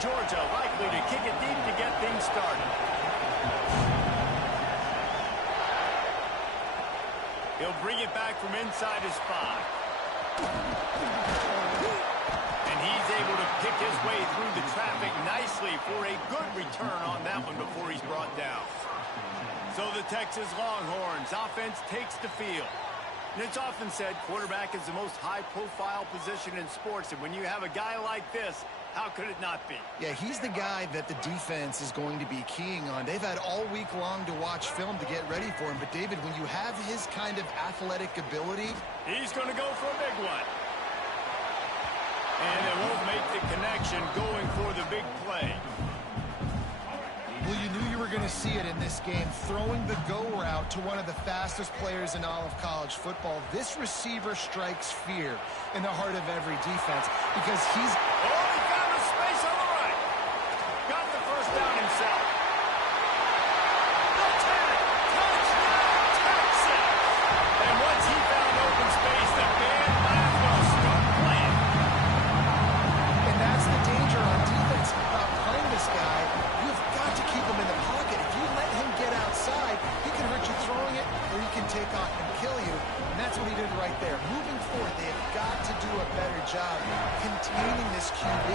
Georgia likely to kick it deep to get things started. He'll bring it back from inside his 5. And he's able to pick his way through the traffic nicely for a good return on that one before he's brought down. So the Texas Longhorns offense takes the field. And it's often said quarterback is the most high-profile position in sports. And when you have a guy like this, how could it not be? Yeah, he's the guy that the defense is going to be keying on. They've had all week long to watch film to get ready for him. But, David, when you have his kind of athletic ability... He's going to go for a big one. And it won't make the connection going for the big play. Well, you knew you were going to see it in this game, throwing the go route to one of the fastest players in all of college football. This receiver strikes fear in the heart of every defense because he's... Oh, he found a space on the right. Got the first down himself. The 10, touchdown, Texas. And once he found open space, the band might as well start playing. And that's the danger on defense about playing this guy. You've got to keep him in the pocket. If you let him get outside, he can hurt you throwing it, or he can take off and kill you. And that's what he did right there. Moving forward, they have got to do a better job containing this QB.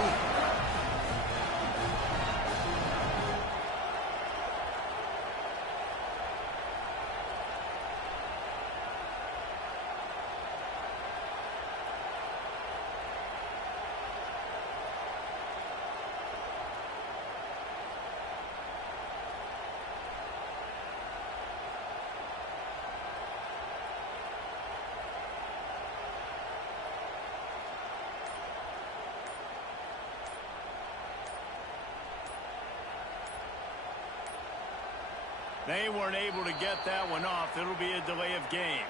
They weren't able to get that one off. It'll be a delay of game.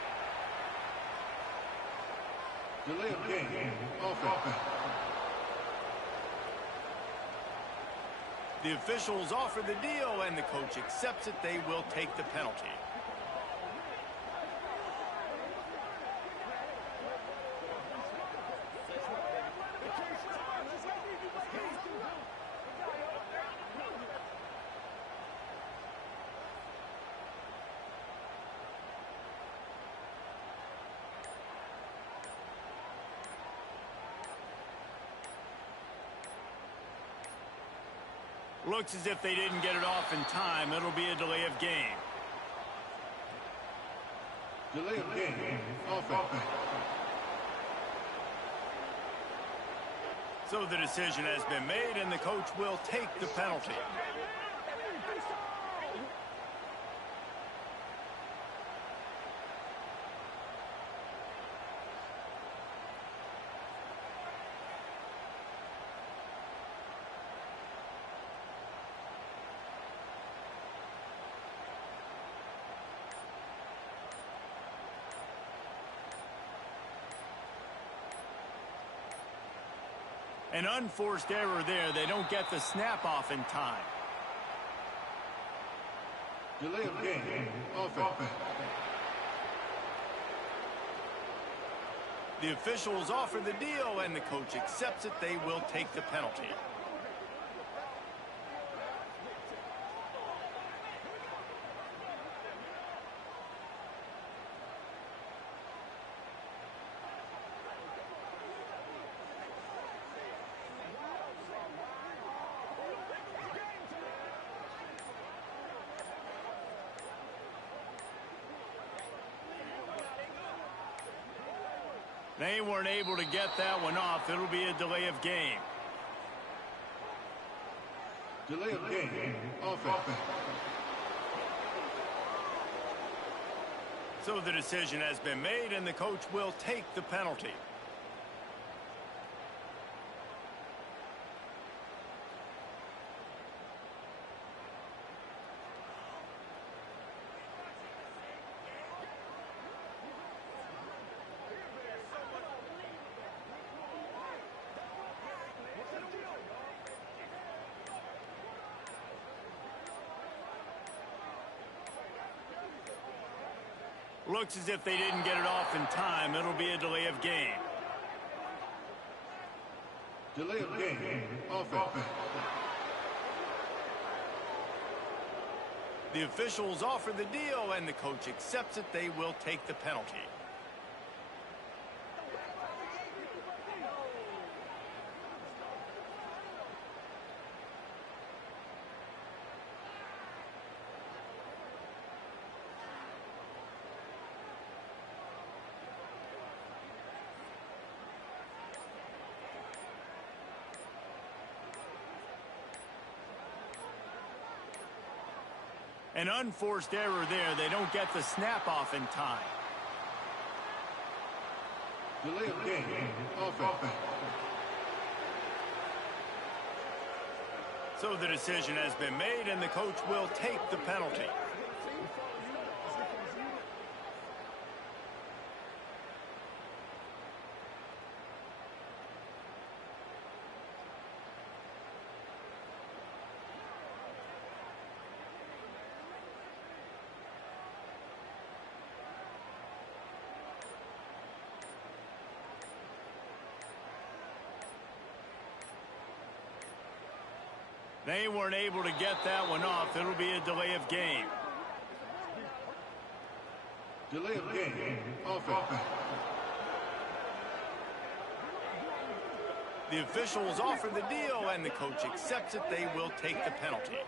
Delay of game. Offense. The officials offer the deal, and the coach accepts it. They will take the penalty. Looks as if they didn't get it off in time. It'll be a delay of game. Delay of game. Offense. So the decision has been made, and the coach will take the penalty. An unforced error there. They don't get the snap off in time. Delay of game. Offense. The officials offer the deal, and the coach accepts it. They will take the penalty. They weren't able to get that one off. It'll be a delay of game. Delay of game. Offense. So the decision has been made, and the coach will take the penalty. Looks as if they didn't get it off in time. It'll be a delay of game. Delay of game. Offense. The officials offer the deal, and the coach accepts it. They will take the penalty. An unforced error there. They don't get the snap off in time. Delay of game. Offense. So the decision has been made, and the coach will take the penalty. They weren't able to get that one off. It'll be a delay of game. Delay of game. Offense. The officials offer the deal, and the coach accepts it. They will take the penalty.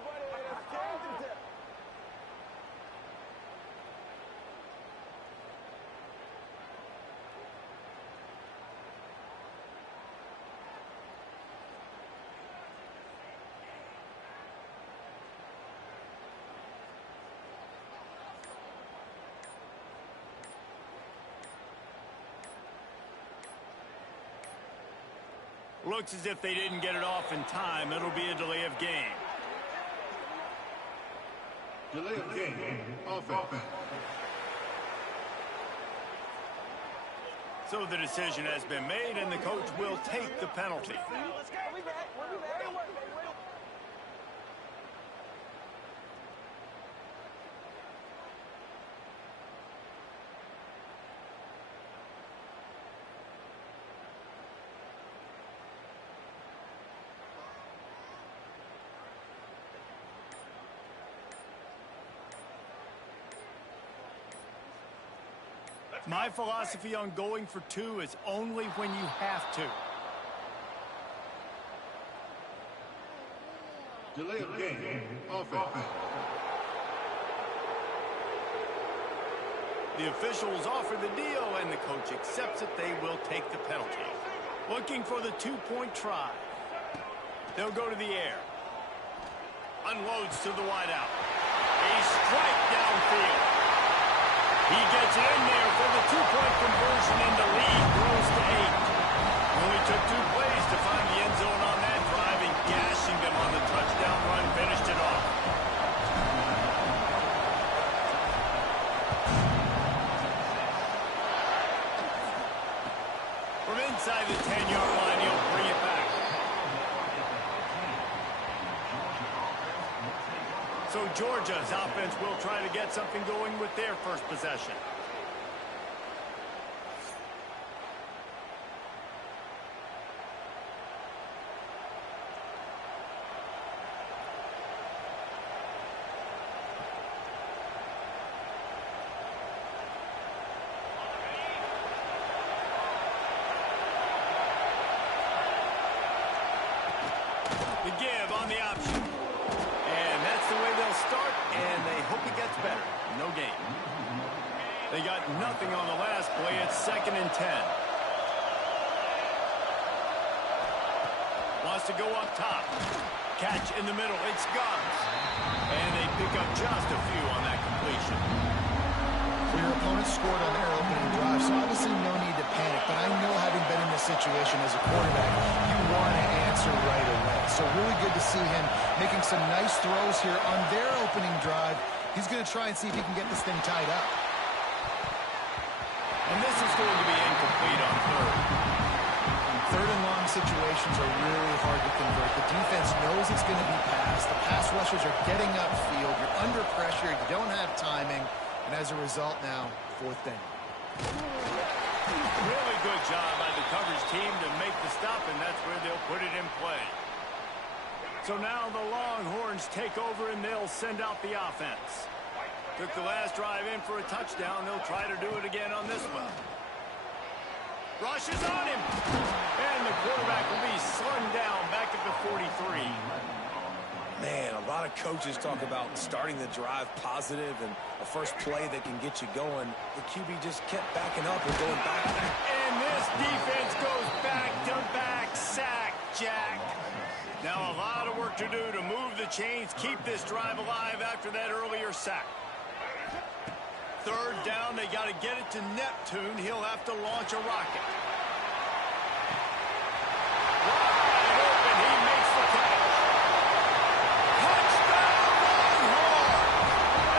Looks as if they didn't get it off in time. It'll be a delay of game. Delay of game. Offense. So the decision has been made, and the coach will take the penalty. My philosophy on going for two is only when you have to. Delay of game. Offense. The officials offer the deal, and the coach accepts it. They will take the penalty. Looking for the two-point try. They'll go to the air. Unloads to the wideout. A strike downfield. He gets it in there for the two-point conversion, and the lead grows to 8. Only took 2 plays to find the end zone on that drive, and gashing them on the touchdown run finished it off. From inside the 10-yard line, he'll bring it back. So Georgia's offense will try to get something going with their first possession. The give on the option. And that's the way they'll start, and they hope it gets better. No gain. They got nothing on the last play. It's 2nd and 10. Wants to go up top. Catch in the middle. It's gone. And they pick up just a few on that completion. So your opponent scored on their opening drive, so obviously no need to panic. But I know, having been in this situation as a quarterback, you want to answer right away. So really good to see him making some nice throws here on their opening drive. He's going to try and see if he can get this thing tied up. And this is going to be incomplete on 3rd. 3rd and long situations are really hard to convert. The defense knows it's going to be passed. The pass rushers are getting upfield. You're under pressure. You don't have timing. And as a result now, 4th down. Really good job by the coverage team to make the stop, and that's where they'll put it in play. So now the Longhorns take over, and they'll send out the offense. Took the last drive in for a touchdown. They'll try to do it again on this one. Rushes on him. And the quarterback will be slung down back at the 43. Man, a lot of coaches talk about starting the drive positive and a first play that can get you going. The QB just kept backing up and going back. And this defense goes back-to-back sack, Jack. Now a lot of work to do to move the chains, keep this drive alive after that earlier sack. Third down, they got to get it to Neptune. He'll have to launch a rocket. Wide open, he makes the catch. Touchdown, Longhorn!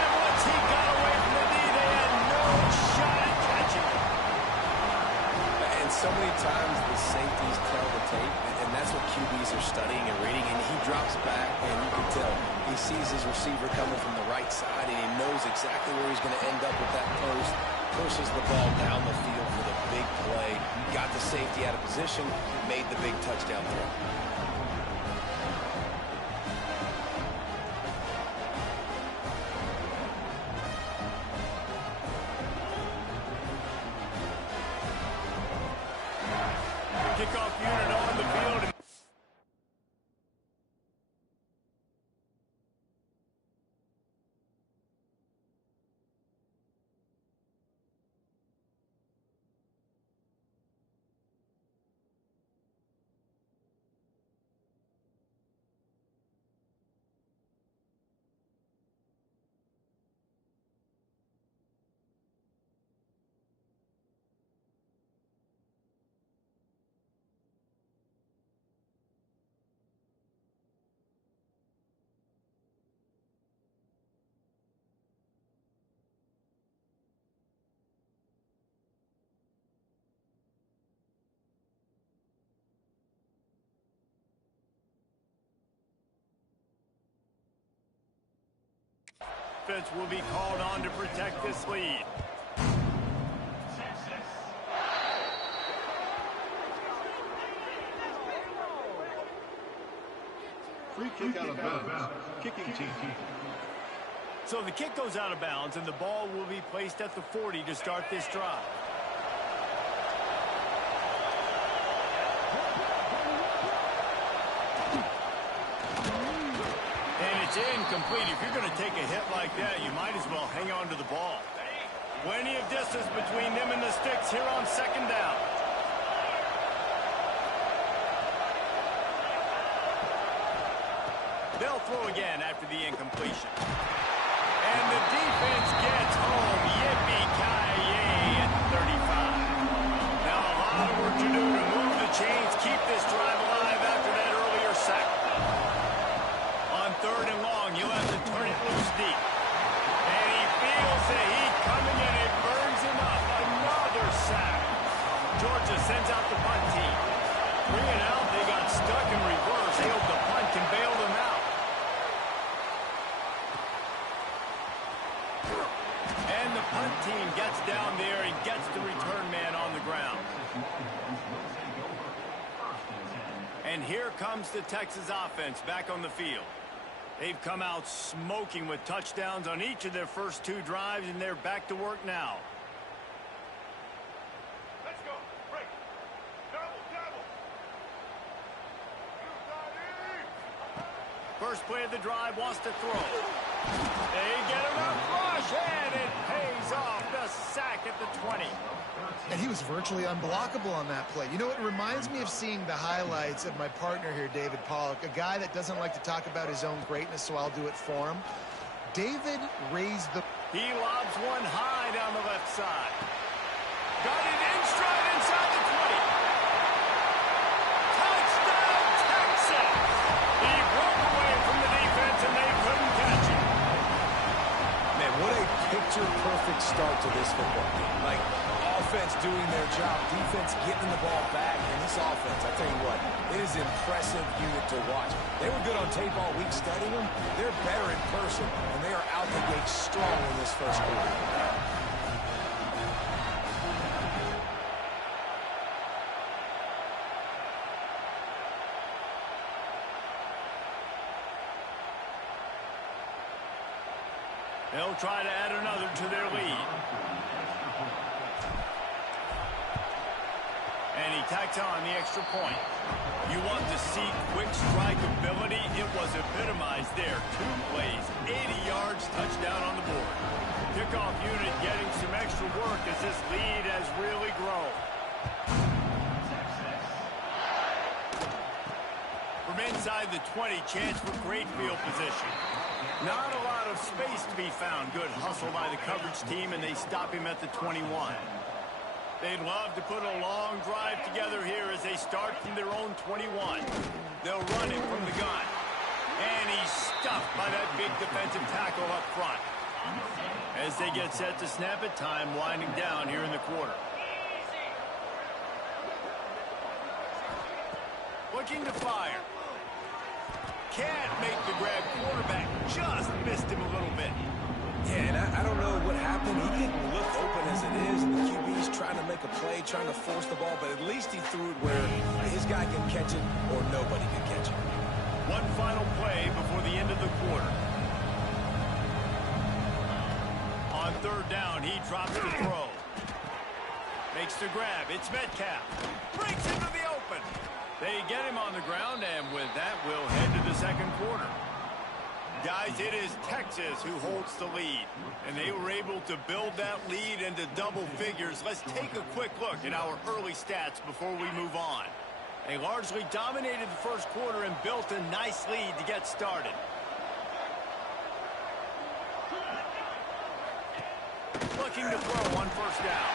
And once he got away from the D, they had no shot at catching him. And so many times the safeties tell the tape, and that's what QBs are studying and reading, and he drops back, and you can tell he sees his receiver coming from the right side, and he knows exactly where he's going to end up with that post, pushes the ball down the field for the big play, got the safety out of position, made the big touchdown throw. Kickoff unit on the field. Defense will be called on to protect this lead. Free kick out of bounds. Kicking team. So the kick goes out of bounds, and the ball will be placed at the 40 to start this drive. It's incomplete. If you're going to take a hit like that, you might as well hang on to the ball. Plenty of distance between them and the sticks here on second down. They'll throw again after the incompletion. And the defense gets home. Yippee-ki-yay at 35. Now a lot of work to do to move the chains, keep this drive alive after that earlier sack. Third and long, you'll have to turn it loose deep. And he feels the heat coming in. It burns him up. Another sack. Georgia sends out the punt team. 3 and out, they got stuck in reverse. They hope the punt can bail them out. And the punt team gets down there and gets the return man on the ground. And here comes the Texas offense back on the field. They've come out smoking with touchdowns on each of their first 2 drives, and they're back to work now. Let's go. Break. Double. First play of the drive, wants to throw. They get enough rush, and it pays off. The sack at the 20. And he was virtually unblockable on that play. You know, it reminds me of seeing the highlights of my partner here, David Pollock, a guy that doesn't like to talk about his own greatness, so I'll do it for him. David raised the... He lobs one high down the left side. Got it in stride inside the 20. Touchdown, Texas! He broke away from the defense, and they couldn't catch him. Man, what a picture-perfect start to this football game. Like, offense doing their job, defense getting the ball back, and this offense, I tell you what, it is an impressive unit to watch. They were good on tape all week studying them. They're better in person, and they are out the gate strong in this first quarter. They'll try to add another to their lead. And he tacks on the extra point. You want to see quick strike ability? It was epitomized there. 2 plays, 80 yards, touchdown on the board. Kickoff unit getting some extra work as this lead has really grown. From inside the 20, chance for great field position. Not a lot of space to be found. Good hustle by the coverage team, and they stop him at the 21. They'd love to put a long drive together here as they start from their own 21. They'll run it from the gun. And he's stuffed by that big defensive tackle up front. As they get set to snap it, time winding down here in the quarter. Looking to fire. Can't make the grab. Quarterback just missed him a little bit. Yeah, and I don't know what happened. He didn't look open as it is, and the QB's trying to make a play, trying to force the ball, but at least he threw it where his guy can catch it or nobody can catch it. One final play before the end of the quarter. On third down, he drops the throw. Makes the grab. It's Metcalf. Breaks into the open. They get him on the ground, and with that, we'll head to the second quarter. Guys, it is Texas who holds the lead, and they were able to build that lead into double figures. Let's take a quick look at our early stats before we move on. They largely dominated the first quarter and built a nice lead to get started. Looking to throw on first down.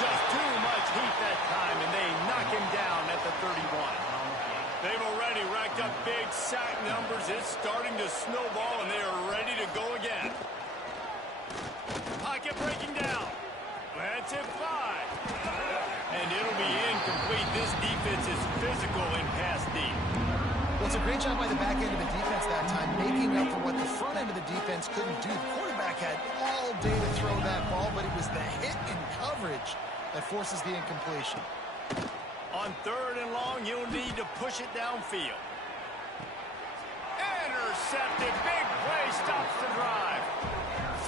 Just too much heat that time, and they knock him down at the 31. They've already racked up big sack numbers. It's starting to snowball, and they are ready to go again. Pocket breaking down. Lets it fly. And it'll be incomplete. This defense is physical and pass deep. Well, it's a great job by the back end of the defense that time, making up for what the front end of the defense couldn't do. The quarterback had all day to throw that ball, but it was the hit and coverage that forces the incompletion. On third and long, you'll need to push it downfield. Intercepted. Big play stops the drive.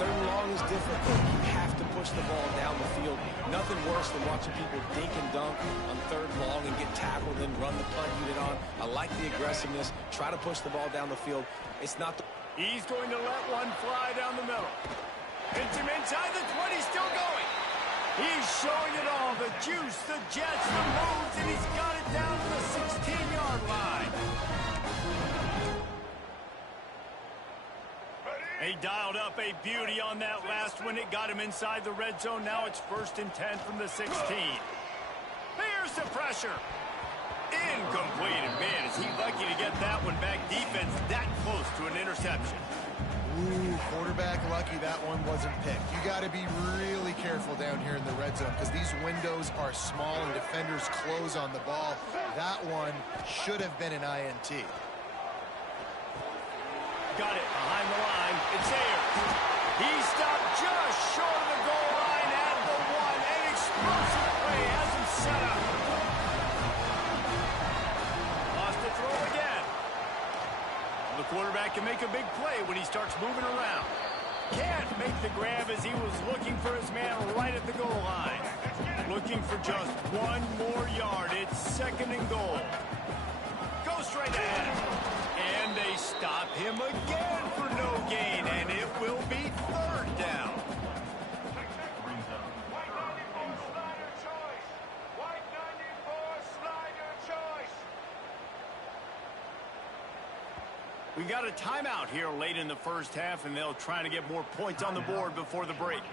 Third and long is difficult. You have to push the ball down the field. Nothing worse than watching people dink and dunk on third and long and get tackled and run the punt unit on. I like the aggressiveness. Try to push the ball down the field. It's not the... He's going to let one fly down the middle. Hits him inside the 20, still going. He's showing it all, the juice, the jets, the moves, and he's got it down to the 16-yard line. He dialed up a beauty on that last one. It got him inside the red zone. Now it's 1st and 10 from the 16. Here's the pressure. Incomplete, and man, is he lucky to get that one back. Defense that close to an interception. Ooh, quarterback lucky that one wasn't picked. You got to be really careful down here in the red zone because these windows are small and defenders close on the ball. That one should have been an INT. Got it behind the line. It's Ayers. He stopped just short of the goal line at the 1. An explosive play has him set up. Lost the throw again. The quarterback can make a big play when he starts moving around. Can't make the grab as he was looking for his man right at the goal line. Looking for just one more yard. It's 2nd and goal. Go straight ahead. And they stop him again for no gain, and it will be 3rd down. White 94 slider choice. White 94 slider choice. We got a timeout here late in the first half, and they'll try to get more points on the board before the break.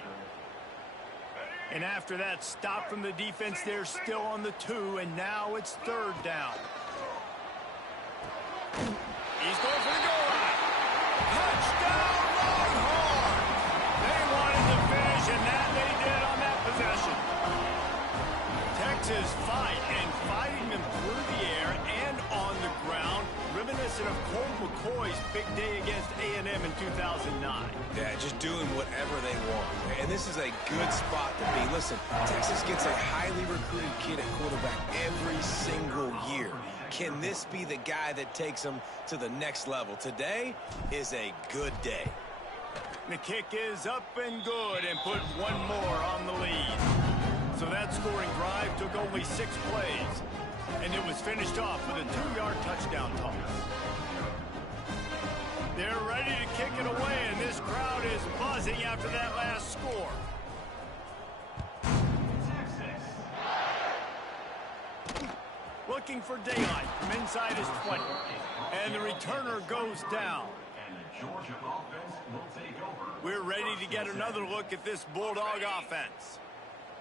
And after that stop from the defense, they're still on the 2, and now it's 3rd down. He's going for the goal line. Touchdown, Longhorn! They wanted to finish, and that they did on that possession. Texas fighting them through the air and on the ground, reminiscent of Colt McCoy's big day against A&M in 2009. Yeah, just doing whatever they want. And this is a good spot to be. Listen, Texas gets a highly recruited kid at quarterback every single year. Can this be the guy that takes them to the next level? Today is a good day. The kick is up and good and put one more on the lead. So that scoring drive took only 6 plays, and it was finished off with a 2-yard touchdown toss. They're ready to kick it away, and this crowd is buzzing after that last score. Looking for daylight from inside his 20. And the returner goes down. We're ready to get another look at this Bulldog offense.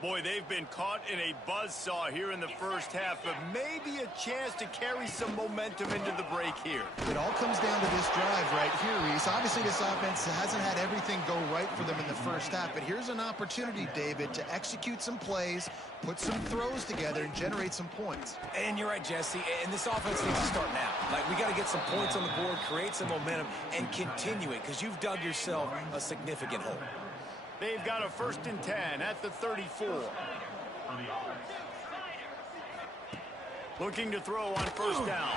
Boy, they've been caught in a buzzsaw here in the first half, but maybe a chance to carry some momentum into the break here. It all comes down to this drive right here, Reese. Obviously, this offense hasn't had everything go right for them in the first half, but here's an opportunity, David, to execute some plays, put some throws together, and generate some points. And you're right, Jesse, and this offense needs to start now. Like, we got to get some points on the board, create some momentum, and continue it, because you've dug yourself a significant hole. They've got a 1st and 10 at the 34. Looking to throw on 1st down.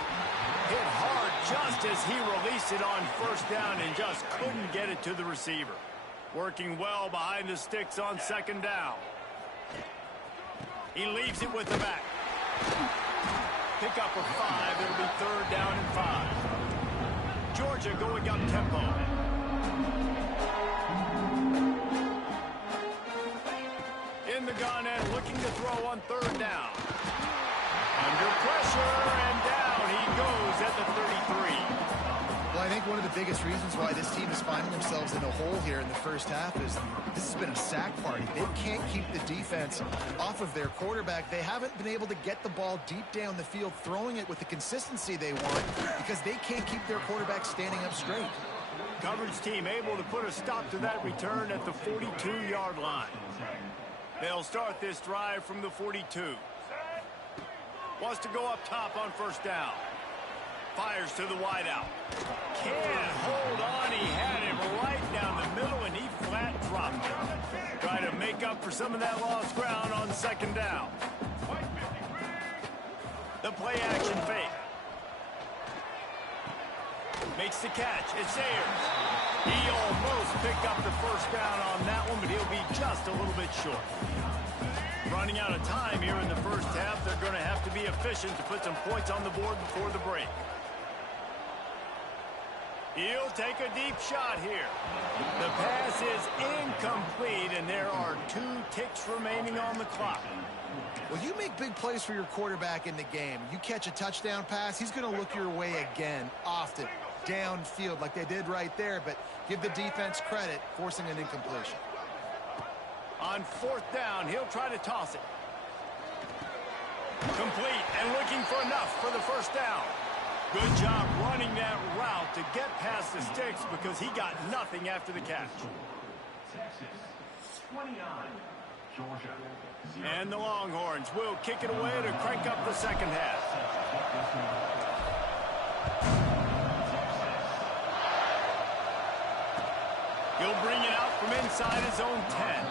Hit hard just as he released it on 1st down and just couldn't get it to the receiver. Working well behind the sticks on 2nd down. He leaves it with the back. Pick up a 5. It'll be 3rd down and 5. Georgia going up tempo. In the gun and looking to throw on 3rd down. Under pressure and down he goes at the 33. Well, I think one of the biggest reasons why this team is finding themselves in the hole here in the first half is this has been a sack party. They can't keep the defense off of their quarterback. They haven't been able to get the ball deep down the field, throwing it with the consistency they want because they can't keep their quarterback standing up straight. Coverage team able to put a stop to that return at the 42-yard line. They'll start this drive from the 42. Wants to go up top on 1st down. Fires to the wideout. Can't hold on. He had him right down the middle, and he flat dropped it. Try to make up for some of that lost ground on 2nd down. The play action fake. Makes the catch. It's Ayers. He almost picked up the 1st down on that one, but he'll be just a little bit short. Running out of time here in the first half, they're going to have to be efficient to put some points on the board before the break. He'll take a deep shot here. The pass is incomplete, and there are 2 ticks remaining on the clock. Well, you make big plays for your quarterback in the game. You catch a touchdown pass, he's going to look your way again, often, downfield like they did right there, but give the defense credit, forcing an incompletion. On 4th down, he'll try to toss it. Complete and looking for enough for the 1st down. Good job running that route to get past the sticks because he got nothing after the catch. Texas, 29, Georgia. And the Longhorns will kick it away to crank up the 2nd half. He'll bring it out from inside his own 10.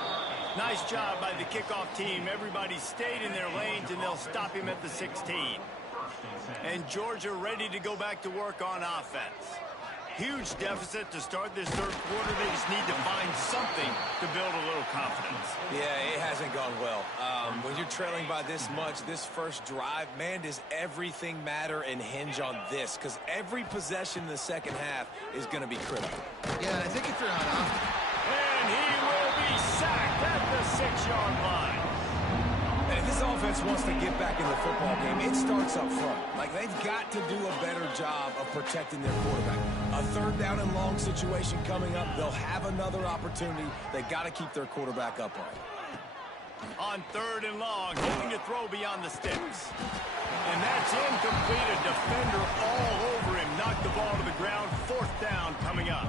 Nice job by the kickoff team. Everybody stayed in their lanes, and they'll stop him at the 16. And Georgia ready to go back to work on offense. Huge deficit to start this 3rd quarter. They just need to find something to build a little confidence. Yeah, it hasn't gone well. When you're trailing by this much, this first drive, man, does everything matter and hinge on this? Because every possession in the 2nd half is going to be critical. Yeah, I think if you're on offense. And he will be sacked at the 6-yard line. And if this offense wants to get back in the football game, it starts up front. Like, they've got to do a better job of protecting their quarterback. A 3rd down and long situation coming up. They'll have another opportunity. They got to keep their quarterback upright. On 3rd and long, hoping to throw beyond the sticks. And that's incomplete. A defender all over him. Knocked the ball to the ground. 4th down coming up.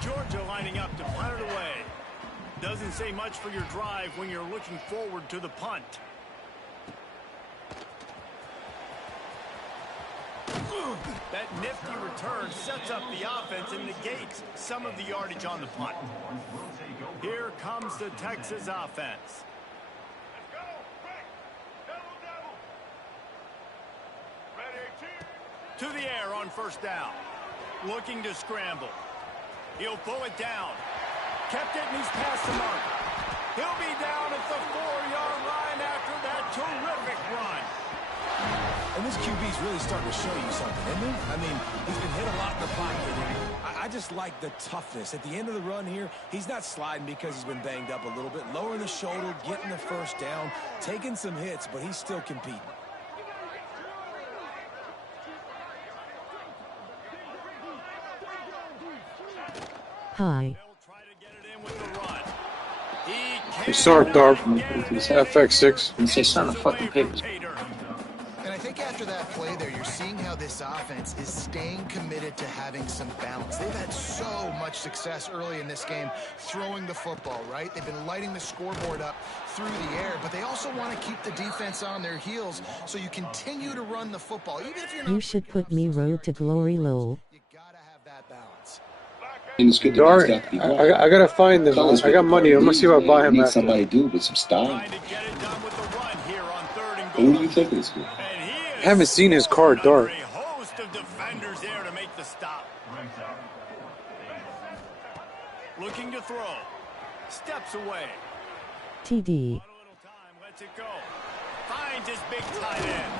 Georgia lining up to punt it away. Doesn't say much for your drive when you're looking forward to the punt. That nifty return sets up the offense and negates some of the yardage on the punt. Here comes the Texas offense. Let's go, quick, double. Ready, To the air on 1st down. Looking to scramble. He'll pull it down. Kept it, and he's past the mark. He'll be down at the 4-yard line after that terrific run. And this QB's really starting to show you something, isn't he? I mean, he's been hit a lot in the pocket. And I just like the toughness. At the end of the run here, he's not sliding because he's been banged up a little bit. Lowering the shoulder, getting the first down, taking some hits, but he's still competing. Hi. Start Darth FX6. And say, son of fucking papers. And I think after that play there, you're seeing how this offense is staying committed to having some balance. They've had so much success early in this game throwing the football, right? They've been lighting the scoreboard up through the air, but they also want to keep the defense on their heels, so you continue to run the football. Even if you're not, You should put me road to glory low. you gotta have that balance. And it's good to Dart, know exactly what. I gotta find him. I got money. I'm gonna see if I buy him Need after. somebody to do with some style. Trying to get it done with the run here on 3rd and Who do goal. you think this is? And he is I haven't seen his card, Dart. under a host of defenders there to make the stop. Looking to throw. Steps away. TD. Not a little time, lets it go. Finds his big tight end.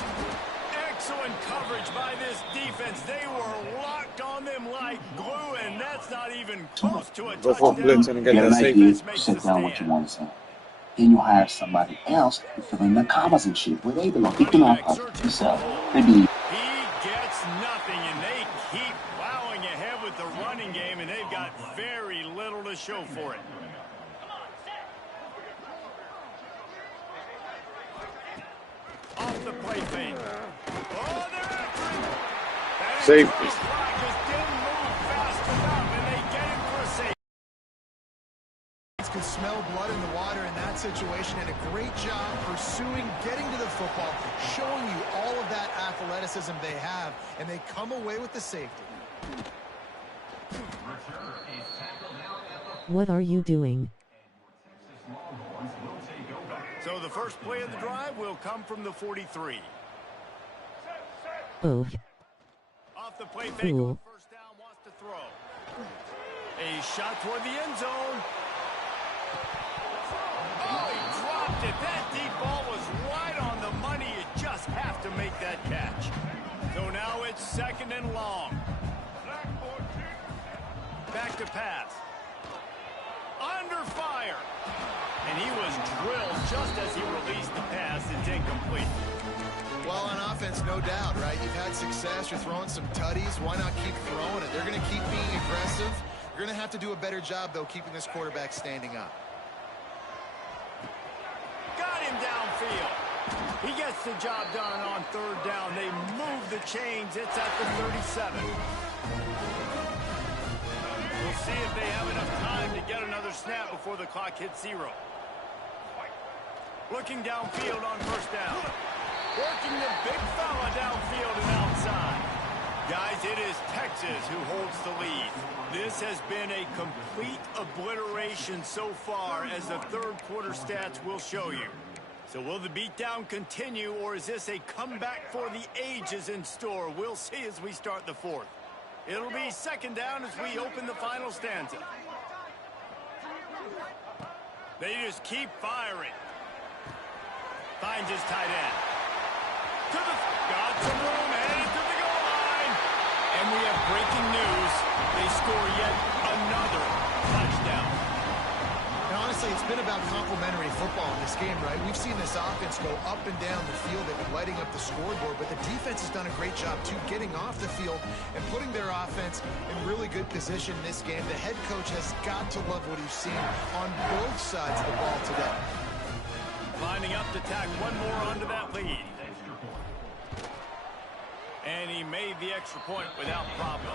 Excellent coverage by this defense. They were locked on them like glue, and that's not even close to a Go for touchdown. blitz and get Get that an safety. idea, sit down what you want to say. Then you hire somebody else to fill in the commas and shit where they belong. You cannot help yourself. Maybe He gets nothing, and they keep plowing ahead with the running game, and they've got very little to show for it. Off the play fake. Oh, they're after him. That Safety. clock just didn't move fast enough, and they get him for a safety. Could smell blood in the water in that situation, and a great job pursuing, getting to the football, showing you all of that athleticism they have, and they come away with the safety. What are you doing? So the first play of the drive will come from the 43. Oh, Off the play fake, Cool. on first down, wants to throw. A shot toward the end zone. Oh, he dropped it. That deep ball was right on the money. You just have to make that catch. So now it's 2nd and long. Back to pass. Under fire. And he was drilled just as he released the pass. It's incomplete. Well, on offense, no doubt, right? You've had success. You're throwing some tutties. Why not keep throwing it? They're going to keep being aggressive. You're going to have to do a better job, though, keeping this quarterback standing up. Got him downfield. He gets the job done on 3rd down. They move the chains. It's at the 37. We'll see if they have enough time to get another snap before the clock hits 0. Looking downfield on 1st down. Working the big fella downfield and outside. Guys, it is Texas who holds the lead. This has been a complete obliteration so far, as the 3rd quarter stats will show you. So will the beatdown continue, or is this a comeback for the ages in store? We'll see as we start the 4th. It'll be 2nd down as we open the final stanza. They just keep firing. Finds his tight end. Got some room, headed to the goal line. And we have breaking news. They score yet another touchdown. And honestly, it's been about complementary football in this game, right? We've seen this offense go up and down the field. They've been lighting up the scoreboard, but the defense has done a great job, too, getting off the field and putting their offense in really good position in this game. The head coach has got to love what he's seen on both sides of the ball today. Lining up to tack one more onto that lead. And he made the extra point without problem.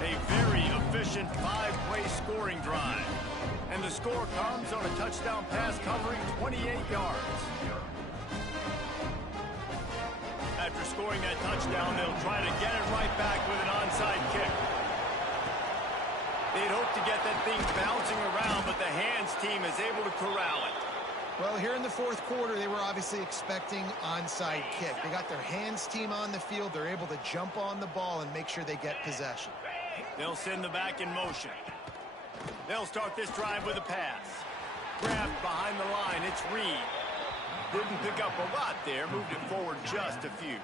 A very efficient 5-play scoring drive. And the score comes on a touchdown pass covering 28 yards. After scoring that touchdown, they'll try to get it right back with an onside kick. They'd hope to get that thing bouncing around, but the hands team is able to corral it. Well, here in the 4th quarter, they were obviously expecting onside kick. They got their hands team on the field. They're able to jump on the ball and make sure they get possession. They'll send the back in motion. They'll start this drive with a pass. Grabbed behind the line, it's Reed. Didn't pick up a lot there, moved it forward just a few.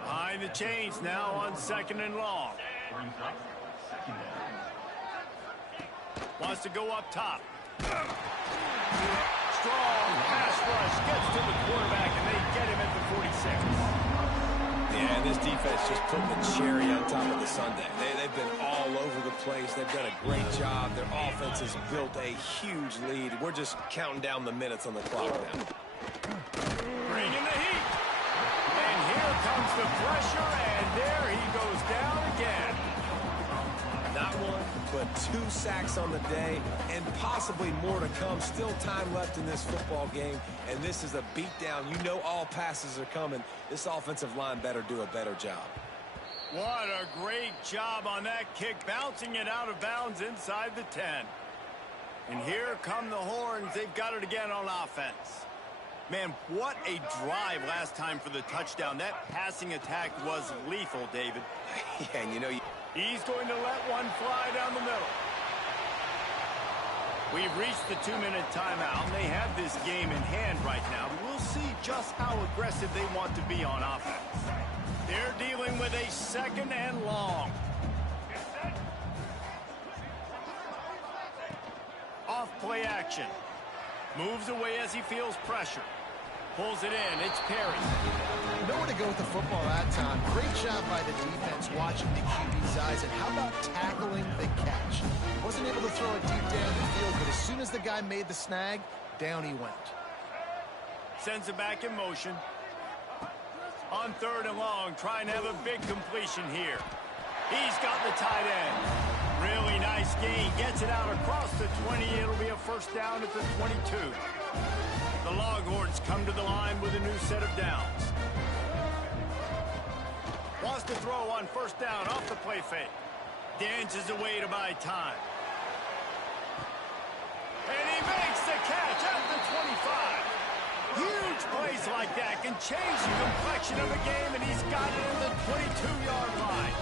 Behind the chains now on 2nd and long. Wants to go up top. Strong pass rush, gets to the quarterback, and they get him at the 46. Yeah, and this defense just putting the cherry on top of the sundae. They've been all over the place. They've done a great job. Their offense has built a huge lead. We're just counting down the minutes on the clock now. Bringing the heat. And here comes the pressure, and there he goes down again. Not one, but 2 sacks on the day, and possibly more to come. Still time left in this football game, and this is a beatdown. You know all passes are coming. This offensive line better do a better job. What a great job on that kick, bouncing it out of bounds inside the 10. And here come the Horns. They've got it again on offense. Man, what a drive last time for the touchdown. That passing attack was lethal, David. Yeah, and you know... He's going to let one fly down the middle. We've reached the 2-minute timeout, and they have this game in hand right now. We'll see just how aggressive they want to be on offense. They're dealing with a 2nd and long. Off play action. Moves away as he feels pressure. Pulls it in. It's Perry. Nowhere to go with the football that time. Great job by the defense watching the QB's eyes. And how about tackling the catch? Wasn't able to throw it deep down the field, but as soon as the guy made the snag, down he went. Sends it back in motion. On 3rd and long, trying to have a big completion here. He's got the tight end. Really nice gain. Gets it out across the 20. It'll be a 1st down at the 22. The Longhorns come to the line with a new set of downs. Wants to throw on 1st down off the play fake. Dances away to buy time. And he makes the catch at the 25. Huge plays like that can change the complexion of a game, and he's got it in the 22-yard line.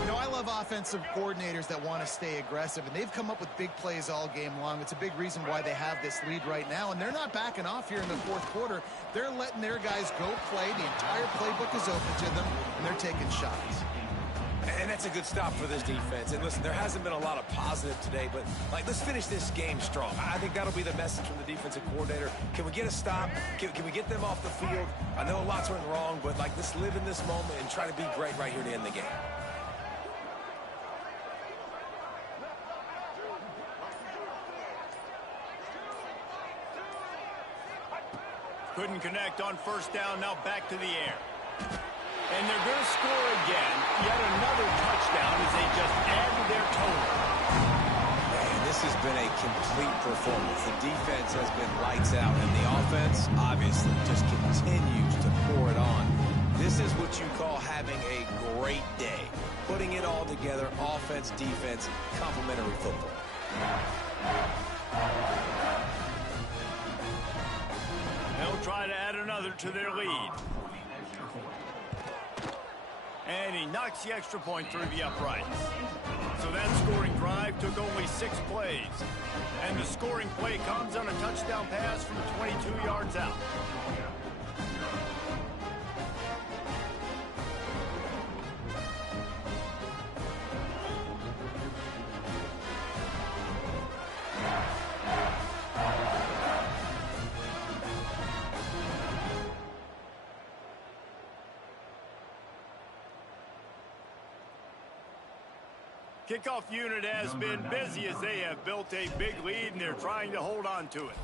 You know, I love offensive coordinators that want to stay aggressive, and they've come up with big plays all game long. It's a big reason why they have this lead right now, and they're not backing off here in the 4th quarter. They're letting their guys go play. The entire playbook is open to them, and they're taking shots. And that's a good stop for this defense. And listen, there hasn't been a lot of positive today, but let's finish this game strong. I think that'll be the message from the defensive coordinator. Can we get a stop? Can we get them off the field? I know a lot's went wrong, but let's live in this moment and try to be great right here to end the game. Couldn't connect on 1st down, now back to the air. And they're going to score again. Yet another touchdown as they just added their total. Man, this has been a complete performance. The defense has been lights out, and the offense obviously just continues to pour it on. This is what you call having a great day. Putting it all together, offense, defense, complementary football. They'll try to add another to their lead. And he knocks the extra point through the uprights. So that scoring drive took only 6 plays. And the scoring play comes on a touchdown pass from 22 yards out. Kickoff unit has been busy as they have built a big lead, and they're trying to hold on to it.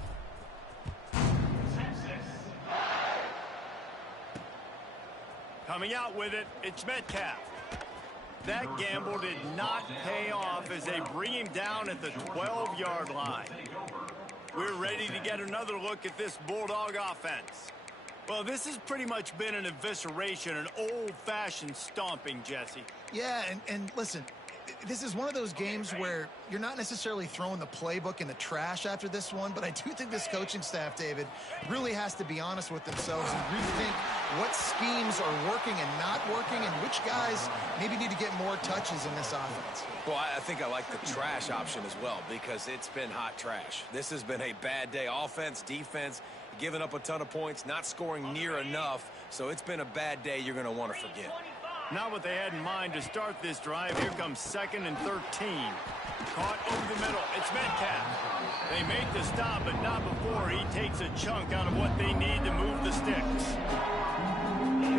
Coming out with it, it's Metcalf. That gamble did not pay off as they bring him down at the 12-yard line. We're ready to get another look at this Bulldog offense. Well, this has pretty much been an evisceration, an old-fashioned stomping, Jesse. Yeah, and listen, this is one of those games where you're not necessarily throwing the playbook in the trash after this one, but I do think this coaching staff, David, really has to be honest with themselves and rethink what schemes are working and not working and which guys maybe need to get more touches in this offense. Well, I think I like the trash option as well because it's been hot trash. This has been a bad day. Offense, defense, giving up a ton of points, not scoring near enough. So it's been a bad day you're going to want to forget. Not what they had in mind to start this drive. Here comes 2nd and 13. Caught over the middle. It's Metcalf. They make the stop, but not before he takes a chunk out of what they need to move the sticks.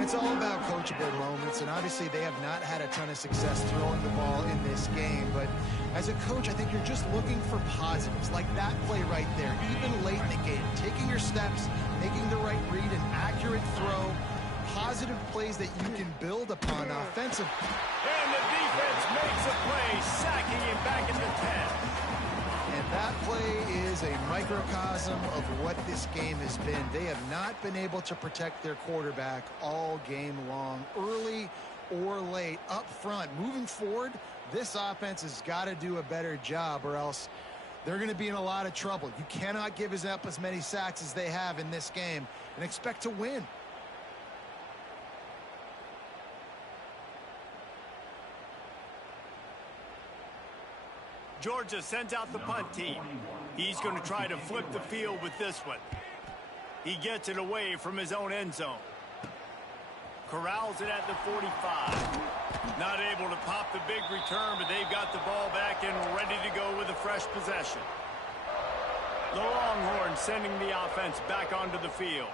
It's all about coachable moments, and obviously they have not had a ton of success throwing the ball in this game. But as a coach, I think you're just looking for positives, like that play right there, even late in the game. Taking your steps, making the right read, an accurate throw, positive plays that you can build upon offensive. And the defense makes a play, sacking him back at the 10. And that play is a microcosm of what this game has been. They have not been able to protect their quarterback all game long, early or late, up front. Moving forward, this offense has got to do a better job or else they're going to be in a lot of trouble. You cannot give up as many sacks as they have in this game and expect to win. Georgia sends out the punt team. He's going to try to flip the field with this one. He gets it away from his own end zone. Corrals it at the 45. Not able to pop the big return, but they've got the ball back and ready to go with a fresh possession. The Longhorns sending the offense back onto the field.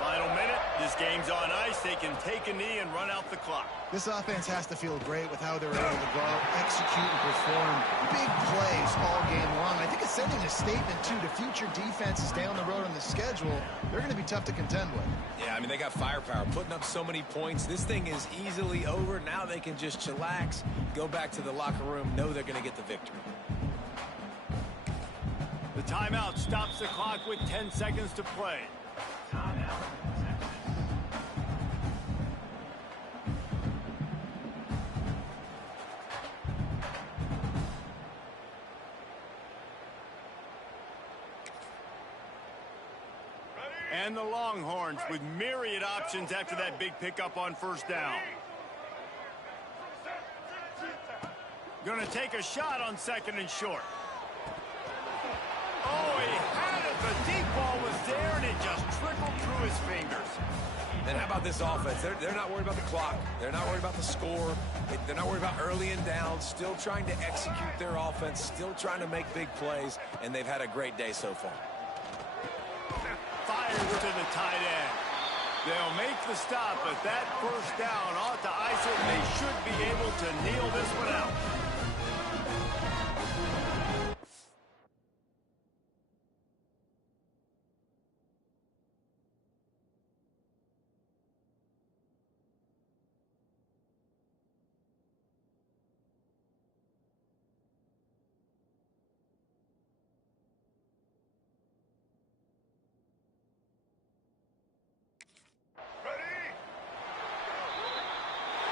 Final minute, this game's on ice. They can take a knee and run out the clock. This offense has to feel great with how they're able to go out, execute, and perform big plays all game long. I think it's sending a statement, too, to future defenses down the road on the schedule. They're going to be tough to contend with. Yeah, I mean, they got firepower, putting up so many points. This thing is easily over. Now they can just chillax, go back to the locker room, know they're going to get the victory. The timeout stops the clock with 10 seconds to play. And the Longhorns with myriad options after that big pickup on first down. Going to take a shot on 2nd and short. Oh, he had it. The deep ball was there, and it just trickled through his fingers. Then how about this offense? They're not worried about the clock. They're not worried about the score. They're not worried about early and down. Still trying to execute their offense. Still trying to make big plays, and they've had a great day so far. Fires to the tight end. They'll make the stop, but that first down ought to ice it. They should be able to kneel this one out.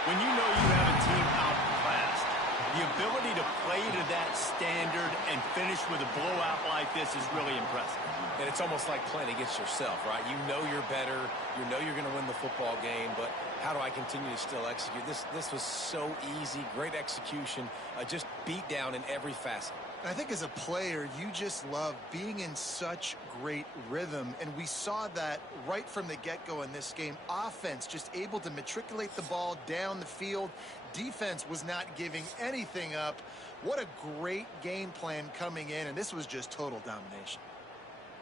When you know you have a team outclassed, the ability to play to that standard and finish with a blowout like this is really impressive. And it's almost like playing against yourself, right? You know you're better. You know you're going to win the football game, but how do I continue to still execute? This was so easy, great execution, just beat down in every facet. I think as a player, you just love being in such great rhythm, and we saw that right from the get-go in this game. Offense just able to matriculate the ball down the field. Defense was not giving anything up. What a great game plan coming in, and this was just total domination.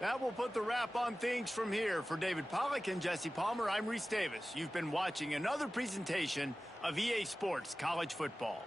That will put the wrap on things from here. For David Pollack and Jesse Palmer, I'm Reese Davis. You've been watching another presentation of EA Sports College Football.